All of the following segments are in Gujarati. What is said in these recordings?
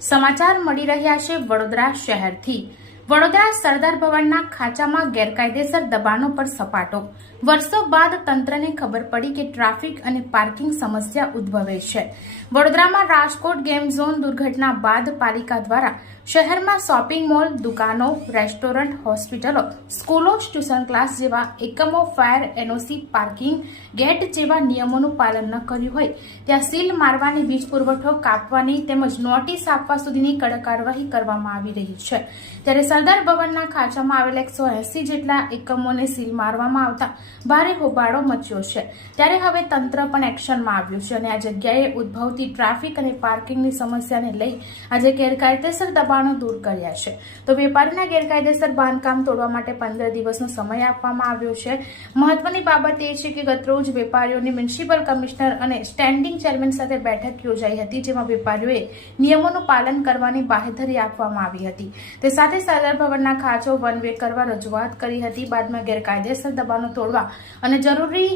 સમાચાર મળી રહ્યા છે વડોદરા શહેરથી. વડોદરા સરદાર ભવનના ખાંચામાં ગેરકાયદેસર દબાણો પર સપાટો. વર્ષો બાદ તંત્રને ખબર પડી કે ટ્રાફિક અને પાર્કિંગ સમસ્યા ઉદ્ભવે છે. વડોદરામાં રાજકોટ ગેમ ઝોન દુર્ઘટના બાદ પાલિકા દ્વારા શહેરમાં શોપિંગ મોલ, દુકાનો, રેસ્ટોરન્ટ, હોસ્પિટલો, સ્કૂલો, ટ્યુશન ક્લાસ જેવા એકમો, ફાયર, એનઓસી, પાર્કિંગ ગેટ જેવા નિયમોનું પાલન ન કર્યું હોય, ત્યાં સીલ મારવાની વીજ પુરવઠો કાપવાની તેમજ નોટિસ આપવા સુધીની કડક કાર્યવાહી કરવામાં આવી રહી છે. ત્યારે સરદાર ભવનના ખાંચામાં આવેલા એકસો એસી જેટલા એકમોને સીલ મારવામાં આવતા ભારે હોબાળો મચ્યો છે. ત્યારે હવે તંત્ર પણ એક્શનમાં આવ્યું છે અને આ જગ્યાએ ઉદ્ભવતી ટ્રાફિક અને પાર્કિંગની સમસ્યાને લઈ આજે ગેરકાયદેસર દબાણો દૂર કર્યા છે. તો વેપારીના ગેરકાયદેસર બાંધકામ તોડવા માટે પંદર દિવસનો સમય આપવામાં આવ્યો છે. મહત્વની બાબત એ છે કે ગતરોજ વેપારીઓની મ્યુનિસિપલ કમિશનર અને સ્ટેન્ડિંગ ચેરમેન સાથે બેઠક યોજાઈ હતી જેમાં વેપારીઓએ નિયમોનું પાલન કરવાની બાહેધરી આપવામાં આવી હતી. તે સાથે સરદાર ભવનના ખાંચો વન વે કરવા રજૂઆત કરી હતી. બાદમાં ગેરકાયદેસર દબાણો તોડવા અને જરૂરી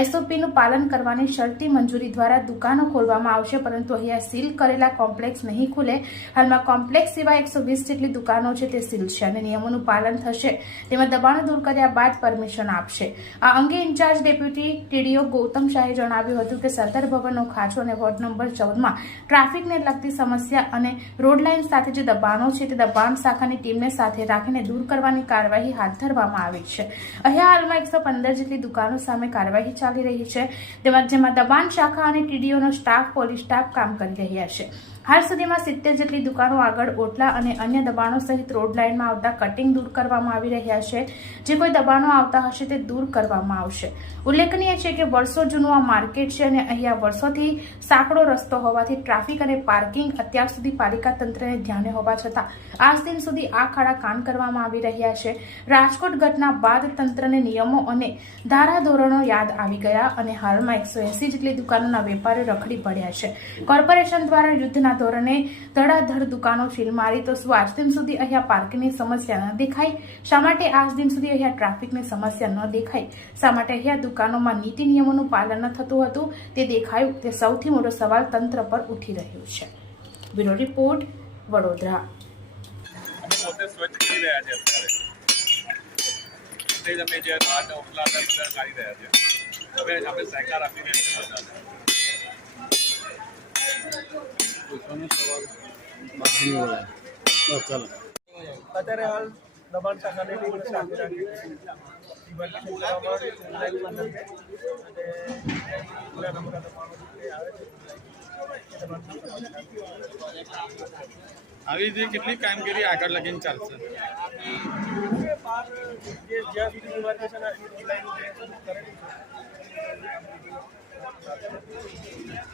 એસઓપીનું પાલન કરવાની શરતી મંજૂરી દ્વારા દુકાનો ખોલવામાં આવશે, પરંતુ અહીંયા સીલ કરેલા કોમ્પ્લેક્સ નહીં ખુલે. હાલમાં કોમ્પ્લેક્સ સિવાય એકસો વીસ જેટલી દુકાનો છે, તે સીલ છે અને નિયમોનું પાલન થશે. તેમાં દબાણો દૂર કર્યા બાદ પરમિશન આપશે. આ અંગે ઇન્ચાર્જ ડેપ્યુટી ટીડીઓ ગૌતમ શાહે જણાવ્યું હતું કે સરદાર ભવનનો ખાંચો અને વોર્ડ નંબર ચૌદમાં ટ્રાફિકને લગતી સમસ્યા અને રોડ લાઇન સાથે જે દબાણો છે, તે દબાણ શાખાની ટીમને સાથે રાખીને દૂર કરવાની કાર્યવાહી હાથ ધરવામાં આવી છે. અહીંયા હાલમાં એકસો પંદર જેટલી દુકાનો સામે કાર્યવાહી ચાલી રહી છે. તેમાં જેમાં દબાણ શાખા અને ટીડીઓનો સ્ટાફ, પોલીસ સ્ટાફ કામ કરી રહ્યા છે. હાલ સુધીમાં સિત્તેર જેટલી દુકાનો આગળ ઓટલા અને અન્ય દબાણો સહિત રોડ લાઇનમાં આવતા કટિંગ દૂર કરવામાં આવી રહ્યા છે. જે કોઈ દબાણો આવતા હશે તે દૂર કરવામાં આવશે. ઉલ્લેખનીય છે કે વર્ષો જૂનું આ માર્કેટ છે અને અહીંયા વર્ષોથી સાંકડો રસ્તો હોવાથી ટ્રાફિક અને પાર્કિંગ અત્યાર સુધી પાલિકા તંત્રને ધ્યાને હોવા છતાં આજ દિન સુધી આ ખાડા કાન કરવામાં આવી રહ્યા છે. રાજકોટ ઘટના બાદ તંત્રને નિયમો અને ધારાધોરણો યાદ આવી ગયા અને હાલમાં એકસો જેટલી દુકાનોના વેપારીઓ રખડી પડ્યા છે. કોર્પોરેશન દ્વારા યુદ્ધના ધોરણે ધડાધડ દુકાનો સીલ મારી તો શું આજ દિન સુધી અહીંયા પાર્કિંગની સમસ્યા ન દેખાય. શા માટે આજ દિન સુધી અહીંયા ટ્રાફિકની સમસ્યા ન દેખાય? શા માટે અહીંયા દુકાનોમાં નીતિ નિયમોનું પાલન ન થતું હતું? તે દેખાયું. તે સૌથી મોટો સવાલ તંત્ર પર ઉઠી રહ્યો છે. Bureau report, Vadodara. તે જ અમે જે બહારના ઉપલા હતા બધા કાઢી રહ્યા છે. હવે આપણે સહકાર આપી રહ્યા છીએ બધાને અત્યારે હાલ દબાણ શાખાને ટીમ સાથે રાખી ઇવેલ્યુએશન કરવામાં આવે છે ઓનલાઈન માધ્યમથી અને પૂરા નંબરના દબાણો જે આવે છે એ દબાણ આવી રીતે કેટલી કામગીરી આગળ લગીને ચાલશે બહાર જે જ્યાં સુધી ઇવેલ્યુએશન ઓનલાઈન કરેલું છે